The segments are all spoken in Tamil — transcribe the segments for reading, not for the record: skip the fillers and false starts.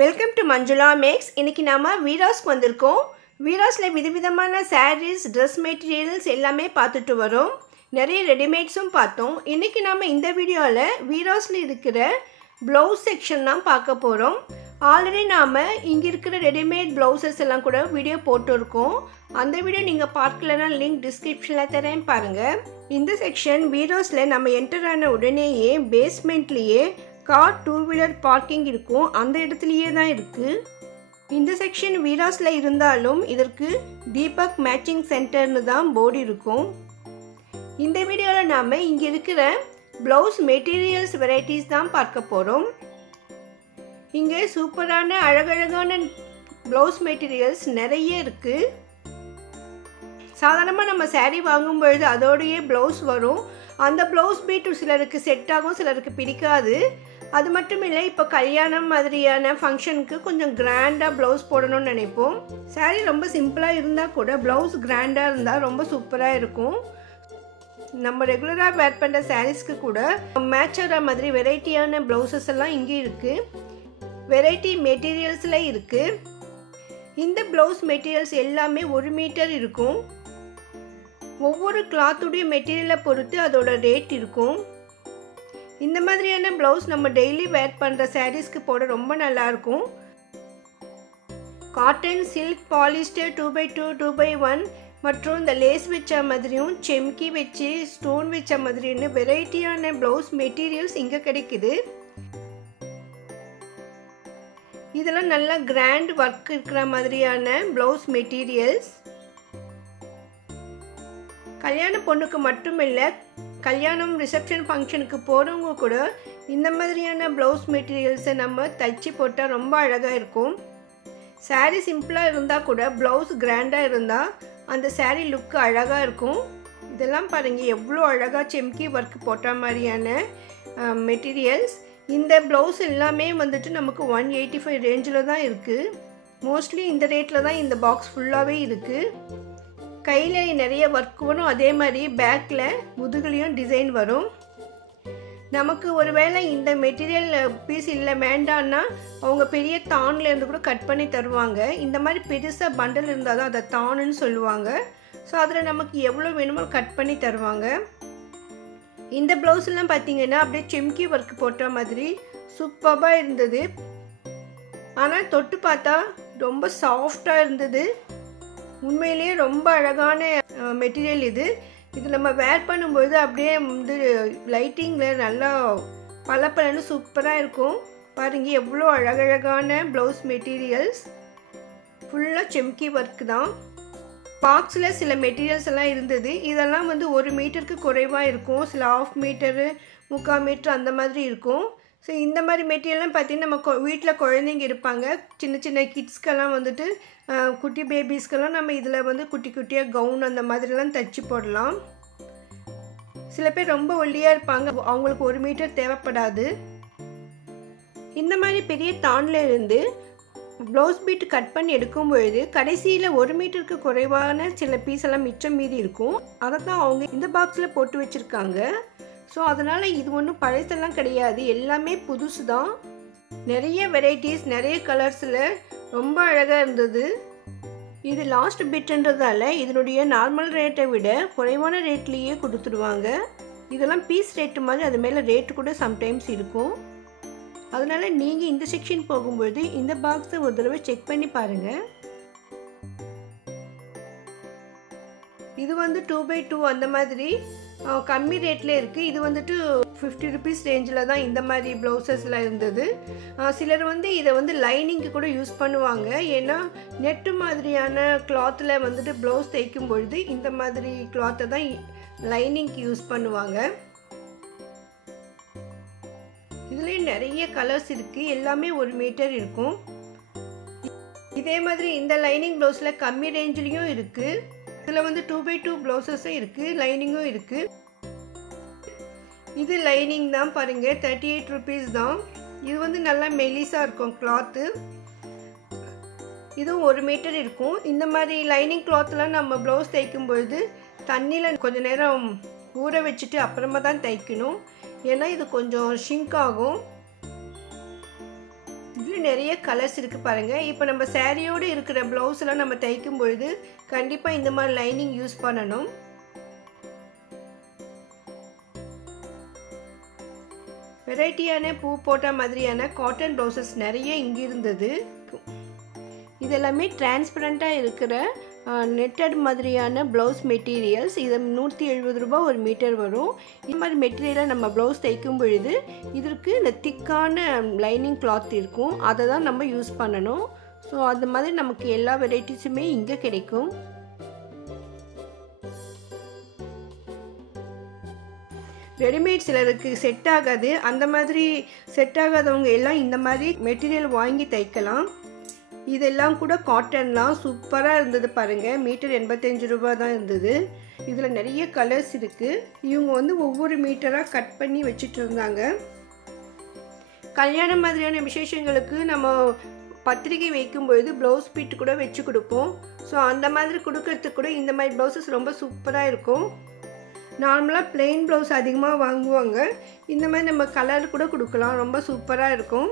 Welcome to Manjula maths. இன்றைக்கி நாம் வீராஸ்க்கு வந்திருக்கோம். வீராஸில் விதவிதமான சாரீஸ், ட்ரெஸ் மெட்டீரியல்ஸ் எல்லாமே பார்த்துட்டு வரோம். நிறைய ரெடிமேட்ஸும் பார்த்தோம். இன்றைக்கி நாம் இந்த வீடியோவில் வீராஸில் இருக்கிற ப்ளவுஸ் செக்ஷன் தான் பார்க்க போகிறோம். ஆல்ரெடி நாம் இங்கே இருக்கிற ரெடிமேட் ப்ளவுசஸ் எல்லாம் கூட வீடியோ போட்டிருக்கோம். அந்த வீடியோ நீங்கள் பார்க்கலன்னா லிங்க் டிஸ்கிரிப்ஷனில் தரேன் பாருங்கள். இந்த செக்ஷன் வீராஸில் நம்ம என்டர் ஆன உடனேயே பேஸ்மெண்ட்லேயே கார், டூ வீலர் பார்க்கிங் இருக்கும். அந்த இடத்துலையே தான் இருக்குது. இந்த செக்ஷன் வீராஸில் இருந்தாலும் இதற்கு தீபக் மேட்சிங் சென்டர்னு தான் போர்டு இருக்கும். இந்த வீடியோவில் நாம் இங்கே இருக்கிற ப்ளவுஸ் மெட்டீரியல்ஸ் வெரைட்டிஸ் தான் பார்க்க போகிறோம். இங்கே சூப்பரான அழகழகான ப்ளவுஸ் மெட்டீரியல்ஸ் நிறைய இருக்குது. சாதாரணமாக நம்ம சாரீ வாங்கும்பொழுது அதோடையே ப்ளவுஸ் வரும். அந்த ப்ளவுஸ் பீட் சிலருக்கு செட் ஆகும், சிலருக்கு பிடிக்காது. அது மட்டும் இல்லை, இப்போ கல்யாணம் மாதிரியான ஃபங்க்ஷனுக்கு கொஞ்சம் கிராண்டாக ப்ளவுஸ் போடணும்னு நினைப்போம். சாரீ ரொம்ப சிம்பிளாக இருந்தால் கூட ப்ளவுஸ் கிராண்டாக இருந்தால் ரொம்ப சூப்பராக இருக்கும். நம்ம ரெகுலராக வேர் பண்ணுற சாரீஸ்க்கு கூட மேட்ச் ஆகிற மாதிரி வெரைட்டியான ப்ளவுசஸ் எல்லாம் இங்கே இருக்குது. வெரைட்டி மெட்டீரியல்ஸில் இருக்குது. இந்த ப்ளவுஸ் மெட்டீரியல்ஸ் எல்லாமே 1 மீட்டர் இருக்கும். ஒவ்வொரு கிளாத்துடைய மெட்டீரியலை பொறுத்து அதோட ரேட் இருக்கும். இந்த மாதிரியான ப்ளவுஸ் நம்ம டெய்லி வேர் பண்ணுற சாரீஸ்க்கு போட ரொம்ப நல்லாயிருக்கும். Cotton, silk, polyester, 2x2, 2x1 மற்றும் இந்த லேஸ் வச்ச மாதிரியும் செம்கி வச்சு ஸ்டோன் வச்ச மாதிரின்னு வெரைட்டியான ப்ளவுஸ் மெட்டீரியல்ஸ் இங்கே கிடைக்குது. இதெல்லாம் நல்ல கிராண்ட் ஒர்க் இருக்கிற மாதிரியான ப்ளவுஸ் மெட்டீரியல்ஸ். கல்யாண பொண்ணுக்கு மட்டும் இல்லை, கல்யாணம், ரிசப்ஷன், ஃபங்க்ஷனுக்கு போகிறவங்க கூட இந்த மாதிரியான ப்ளவுஸ் மெட்டீரியல்ஸை நம்ம தைச்சி போட்டால் ரொம்ப அழகாக இருக்கும். சாரீ சிம்பிளாக இருந்தால் கூட ப்ளவுஸ் கிராண்டாக இருந்தால் அந்த சாரீ லுக்கு அழகாக இருக்கும். இதெல்லாம் பாருங்கள், எவ்வளோ அழகாக செம்கி ஒர்க் போட்ட மாதிரியான மெட்டீரியல்ஸ். இந்த ப்ளவுஸ் எல்லாமே வந்துட்டு நமக்கு 185 ரேஞ்சில் தான் இருக்குது. மோஸ்ட்லி இந்த ரேட்டில் தான் இந்த பாக்ஸ் ஃபுல்லாகவே இருக்குது. கையில் நிறைய ஒர்க் வரும், அதே மாதிரி பேக்கில் முதுகுலையும் டிசைன் வரும். நமக்கு ஒரு வேளை இந்த மெட்டீரியல் பீஸ் இல்லை வேண்டான்னா அவங்க பெரிய தான்லேருந்து கூட கட் பண்ணி தருவாங்க. இந்த மாதிரி பெருசாக பண்டல் இருந்தால் தான் அதை தானுன்னு சொல்லுவாங்க. ஸோ அதில் நமக்கு எவ்வளோ வேணுமோ கட் பண்ணி தருவாங்க. இந்த ப்ளவுஸ்லாம் பார்த்தீங்கன்னா அப்படியே செம்கி ஒர்க் போட்ட மாதிரி சூப்பராக இருந்தது. ஆனால் தொட்டு பார்த்தா ரொம்ப சாஃப்டாக இருந்தது. உண்மையிலேயே ரொம்ப அழகான மெட்டீரியல் இது. இது நம்ம வேர் பண்ணும்போது அப்படியே வந்து லைட்டிங்கில் நல்லா பளபளன்னு சூப்பராக இருக்கும். பாருங்க, எவ்வளோ அழகழகான ப்ளவுஸ் மெட்டீரியல்ஸ். ஃபுல்லாக செம்கி ஒர்க் தான். பாக்ஸில் சில மெட்டீரியல்ஸ் எல்லாம் இருந்தது. இதெல்லாம் வந்து 1 மீட்டருக்கு குறைவாக இருக்கும். சில 1/2 மீட்டரு, 3/4 மீட்டர் அந்த மாதிரி இருக்கும். ஸோ இந்த மாதிரி மெட்டீரியல்லாம் பார்த்திங்கன்னா நம்ம வீட்டில் குழந்தைங்க இருப்பாங்க, சின்ன சின்ன கிட்ஸ்க்கெல்லாம் வந்துட்டு குட்டி பேபிஸ்க்கெல்லாம் நம்ம இதில் வந்து குட்டி குட்டியாக கவுன் அந்த மாதிரிலாம் தைச்சி போடலாம். சில பேர் ரொம்ப ஒல்லியாக இருப்பாங்க, அவங்களுக்கு 1 மீட்டர் தேவைப்படாது. இந்த மாதிரி பெரிய தானில் இருந்து ப்ளவுஸ் பீட் கட் பண்ணி எடுக்கும் பொழுது கடைசியில் 1 மீட்டருக்கு குறைவான சில பீஸ் எல்லாம் மிச்சம் மீதி இருக்கும். அதை தான் அவங்க இந்த பாக்ஸில் போட்டு வச்சுருக்காங்க. ஸோ அதனால் இது ஒன்றும் பழசெல்லாம் கிடையாது, எல்லாமே புதுசு தான். நிறைய வெரைட்டிஸ், நிறைய கலர்ஸில் ரொம்ப அழகாக இருந்தது. இது லாஸ்ட் பிட்ன்றதால இதனுடைய நார்மல் ரேட்டை விட குறைவான ரேட்லேயே கொடுத்துடுவாங்க. இதெல்லாம் பீஸ் ரேட்டு மாதிரி, அது மேலே ரேட்டு கூட சம்டைம்ஸ் இருக்கும். அதனால் நீங்கள் இந்த செக்ஷன் போகும்போது இந்த பாக்ஸை ஒரு தடவை செக் பண்ணி பாருங்கள். இது வந்து 2x2 அந்த மாதிரி கம்மி ரேட்டில் இருக்குது. இது வந்துட்டு 50 ருபீஸ் ரேஞ்சில் தான் இந்த மாதிரி ப்ளவுசஸ்லாம் இருந்தது. சிலர் வந்து இதை வந்து லைனிங்க்கு கூட யூஸ் பண்ணுவாங்க. ஏன்னா நெட்டு மாதிரியான கிளாத்தில் வந்துட்டு ப்ளவுஸ் தைக்கும் பொழுது இந்த மாதிரி கிளாத்தை தான் லைனிங்க்கு யூஸ் பண்ணுவாங்க. இதுலேயே நிறைய கலர்ஸ் இருக்குது, எல்லாமே 1 மீட்டர் இருக்கும். இதே மாதிரி இந்த லைனிங் ப்ளவுஸில் கம்மி ரேஞ்சிலையும் இருக்குது. இதில் வந்து 2x2 ப்ளவுசஸும் இருக்குது, லைனிங்கும் இருக்குது. இது லைனிங் தான் பாருங்கள், 38 ருபீஸ் தான். இது வந்து நல்லா மெலிசாக இருக்கும் கிளாத்து. இதுவும் 1 மீட்டர் இருக்கும். இந்த மாதிரி லைனிங் கிளாத்லாம் நம்ம ப்ளவுஸ் தைக்கும் பொழுது தண்ணியில் கொஞ்சம் நேரம் ஊற வச்சுட்டு அப்புறமா தான் தைக்கணும். ஏன்னா இது கொஞ்சம் ஷிங்க் ஆகும். இதில் நிறைய கலர்ஸ் இருக்குது பாருங்கள். இப்போ நம்ம சாரியோடு இருக்கிற ப்ளவுஸ்லாம் நம்ம தைக்கும் பொழுது கண்டிப்பாக இந்த மாதிரி லைனிங் யூஸ் பண்ணணும். வெரைட்டியான பூ போட்ட மாதிரியான காட்டன் ப்ளவுசஸ் நிறைய இங்கே இருந்தது. இதெல்லாமே டிரான்ஸ்பரண்ட்டாக இருக்கிற நெட்டட் மாதிரியான ப்ளவுஸ் மெட்டீரியல்ஸ். இது 170 ரூபா ஒரு மீட்டர் வரும். இந்த மாதிரி மெட்டீரியலை நம்ம ப்ளவுஸ் தைக்கும் பொழுது இதற்கு இந்த திக்கான லைனிங் கிளாத் இருக்கும், அதை தான் நம்ம யூஸ் பண்ணணும். ஸோ அந்த மாதிரி நமக்கு எல்லா வெரைட்டிஸுமே இங்கே கிடைக்கும். ரெடிமேட் சிலருக்கு செட் ஆகாது, அந்த மாதிரி செட் ஆகாதவங்க எல்லாம் இந்த மாதிரி மெட்டீரியல் வாங்கி தைக்கலாம். இதெல்லாம் கூட காட்டன்லாம் சூப்பராக இருந்தது பாருங்கள். மீட்டர் 85 ரூபா தான் இருந்தது. இதில் நிறைய கலர்ஸ் இருக்குது. இவங்க ஒவ்வொரு மீட்டராக கட் பண்ணி வச்சுட்டு இருந்தாங்க. கல்யாணம் மாதிரியான விசேஷங்களுக்கு நம்ம பத்திரிக்கை வைக்கும்பொழுது ப்ளவுஸ் பீட் கூட வச்சு கொடுப்போம். ஸோ அந்த மாதிரி கொடுக்கறதுக்கு கூட இந்த மாதிரி ப்ளவுசஸ் ரொம்ப சூப்பராக இருக்கும். நார்மலாக பிளெயின் ப்ளவுஸ் அதிகமாக வாங்குவாங்க, இந்த மாதிரி நம்ம கலர் கூட கொடுக்கலாம், ரொம்ப சூப்பராக இருக்கும்.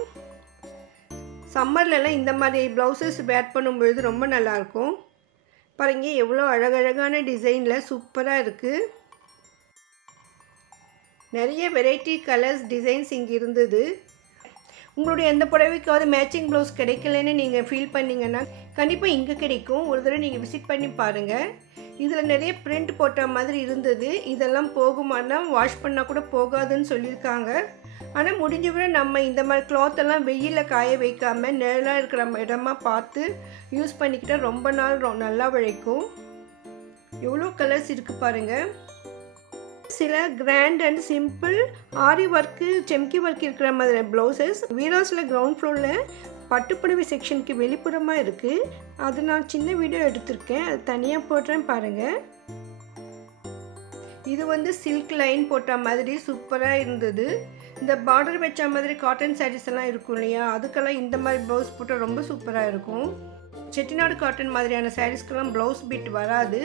சம்மர்லலாம் இந்த மாதிரி ப்ளவுசஸ் வேர் பண்ணும்பொழுது ரொம்ப நல்லாயிருக்கும். பாருங்க எவ்வளோ அழகழகான டிசைனில் சூப்பராக இருக்குது. நிறைய வெரைட்டி கலர்ஸ் டிசைன்ஸ் இங்கே இருந்தது. உங்களுடைய எந்த புடவைக்காவது மேட்சிங் ப்ளவுஸ் கிடைக்கலன்னு நீங்கள் ஃபீல் பண்ணிங்கன்னா கண்டிப்பாக இங்கே கிடைக்கும். ஒரு தடவை நீங்கள் விசிட் பண்ணி பாருங்கள். இதில் நிறைய பிரிண்ட் போட்ட மாதிரி இருந்தது. இதெல்லாம் போகுமானா வாஷ் பண்ணால் கூட போகாதுன்னு சொல்லியிருக்காங்க. ஆனால் முடிஞ்சவரை நம்ம இந்த மாதிரி கிளாத்தெல்லாம் வெயிலில் காய வைக்காமல் நிழலாக இருக்கிற இடமா பார்த்து யூஸ் பண்ணிக்கிட்டால் ரொம்ப நாள் நல்லா உழைக்கும். எவ்வளோ கலர்ஸ் இருக்குது பாருங்கள். சில கிராண்ட் அண்ட் சிம்பிள் ஆரி ஒர்க்கு செம்கி ஒர்க் இருக்கிற மாதிரி ப்ளவுசஸ் வீராஸில் கிரவுண்ட் ஃப்ளோரில் பட்டுப்புடவை செக்ஷனுக்கு வெளிப்புறமாக இருக்குது. அது நான் சின்ன வீடியோ எடுத்திருக்கேன், அது தனியாக போடுறேன் பாருங்கள். இது சில்க் லைன் போட்ட மாதிரி சூப்பராக இருந்தது. இந்த பார்டர் வச்ச மாதிரி காட்டன் சாரீஸ் எல்லாம் இருக்கும் இல்லையா, அதுக்கெல்லாம் இந்த மாதிரி ப்ளவுஸ் போட்டால் ரொம்ப சூப்பராக இருக்கும். செட்டிநாடு காட்டன் மாதிரியான சாரீஸ்க்கெல்லாம் ப்ளவுஸ் பிட் வராது.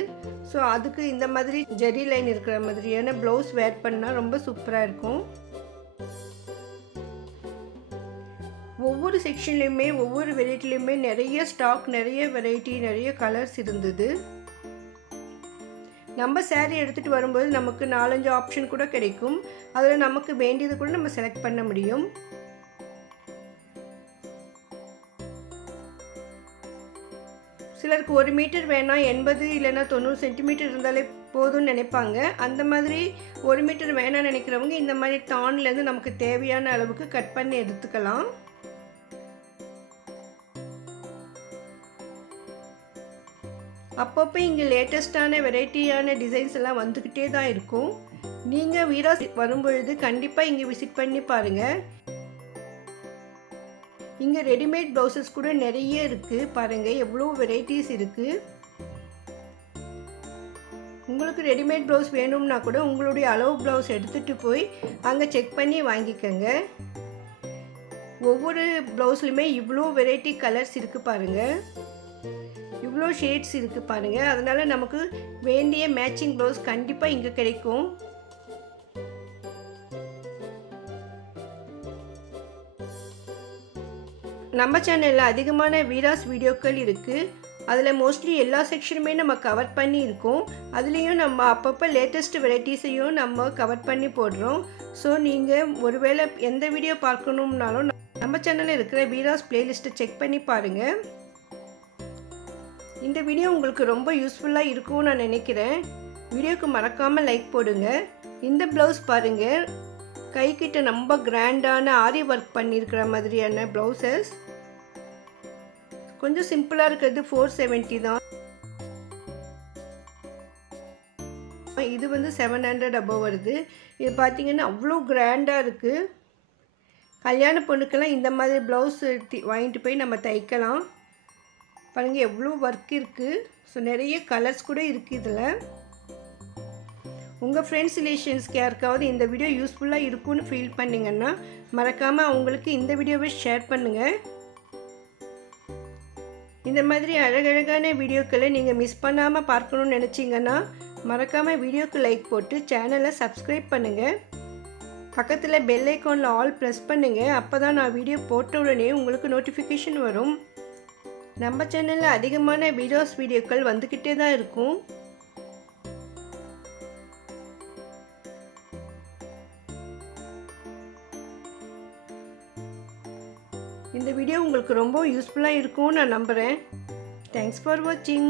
ஸோ அதுக்கு இந்த மாதிரி ஜெரி லைன் இருக்கிற மாதிரியான ப்ளவுஸ் வேர் பண்ணால் ரொம்ப சூப்பராக இருக்கும். ஒவ்வொரு செக்ஷன்லேயுமே ஒவ்வொரு வெரைட்டிலையுமே நிறைய ஸ்டாக், நிறைய வெரைட்டி, நிறைய கலர்ஸ் இருந்தது. நம்ம சாரீ எடுத்துகிட்டு வரும்போது நமக்கு 4-5 ஆப்ஷன் கூட கிடைக்கும். அதில் நமக்கு வேண்டியது கூட நம்ம செலக்ட் பண்ண முடியும். சிலருக்கு 1 மீட்டர் வேணாம், 80 இல்லைன்னா 90 சென்டிமீட்டர் இருந்தாலே போதும்னு நினைப்பாங்க. அந்த மாதிரி 1 மீட்டர் வேணாம்னு நினைக்கிறவங்க இந்த மாதிரி டான்லேருந்து நமக்கு தேவையான அளவுக்கு கட் பண்ணி எடுத்துக்கலாம். அப்பப்போ இங்கே லேட்டஸ்டான வெரைட்டியான டிசைன்ஸ் எல்லாம் வந்துக்கிட்டே தான் இருக்கும். நீங்கள் வீராஸ் வரும்பொழுது கண்டிப்பாக இங்கே விசிட் பண்ணி பாருங்கள். இங்கே ரெடிமேட் ப்ளவுசஸ் கூட நிறைய இருக்குது பாருங்கள், எவ்வளோ வெரைட்டிஸ் இருக்குது. உங்களுக்கு ரெடிமேட் ப்ளவுஸ் வேணும்னா கூட உங்களுடைய அளவு ப்ளவுஸ் எடுத்துகிட்டு போய் அங்கே செக் பண்ணி வாங்கிக்கோங்க. ஒவ்வொரு ப்ளவுஸ்லையுமே இவ்வளோ வெரைட்டி கலர்ஸ் இருக்குது பாருங்கள், இவ்வளோ ஷேட்ஸ் இருக்குது பாருங்கள். அதனால் நமக்கு வேண்டிய மேட்சிங் ப்ளவுஸ் கண்டிப்பாக இங்கே கிடைக்கும். நம்ம சேனலில் அதிகமான வீராஸ் வீடியோக்கள் இருக்குது. அதில் மோஸ்ட்லி எல்லா செக்ஷனுமே நம்ம கவர் பண்ணி இருக்கோம். அதுலேயும் நம்ம அப்பப்போ லேட்டஸ்ட் வெரைட்டிஸையும் நம்ம கவர் பண்ணி போடுறோம். ஸோ நீங்கள் ஒருவேளை எந்த வீடியோ பார்க்கணும்னாலும் நம்ம சேனலில் இருக்கிற வீராஸ் பிளேலிஸ்ட்டை செக் பண்ணி பாருங்கள். இந்த வீடியோ உங்களுக்கு ரொம்ப யூஸ்ஃபுல்லாக இருக்கும்னு நான் நினைக்கிறேன். வீடியோக்கு மறக்காமல் லைக் போடுங்க. இந்த ப்ளவுஸ் பாருங்கள், கைக்கிட்ட ரொம்ப கிராண்டான ஆரி ஒர்க் பண்ணியிருக்கிற மாதிரியான ப்ளவுசஸ். கொஞ்சம் சிம்பிளாக இருக்கிறது 470 தான். இது 700 above வருது. இது பார்த்தீங்கன்னா அவ்வளோ கிராண்டாக இருக்குது. கல்யாண பொண்ணுக்கெல்லாம் இந்த மாதிரி ப்ளவுஸ் வாங்கிட்டு போய் நம்ம தைக்கலாம். பாருங்கள் எவ்வளோ ஒர்க் இருக்குது. ஸோ நிறைய கலர்ஸ் கூட இருக்குது இதில். உங்கள் ஃப்ரெண்ட்ஸ் ரிலேஷன்ஸ்க்கு யாருக்காவது இந்த வீடியோ யூஸ்ஃபுல்லாக இருக்கும்னு ஃபீல் பண்ணிங்கன்னா மறக்காமல் அவங்களுக்கு இந்த வீடியோவை ஷேர் பண்ணுங்கள். இந்த மாதிரி அழகழகான வீடியோக்களை நீங்கள் மிஸ் பண்ணாமல் பார்க்கணுன்னு நினச்சிங்கன்னா மறக்காமல் வீடியோக்கு லைக் போட்டு சேனலை சப்ஸ்கிரைப் பண்ணுங்கள். பக்கத்தில் பெல் ஐக்கானில் ஆல் ப்ரெஸ் பண்ணுங்கள். அப்போ தான் நான் வீடியோ போட்ட உடனே உங்களுக்கு நோட்டிஃபிகேஷன் வரும். நம்ம சேனலில் அதிகமான வீடியோக்கள் வந்துக்கிட்டே தான் இருக்கும். இந்த வீடியோ உங்களுக்கு ரொம்ப யூஸ்ஃபுல்லாக இருக்கும்னு நான் நம்புகிறேன். தேங்க்ஸ் ஃபார் வாட்சிங்.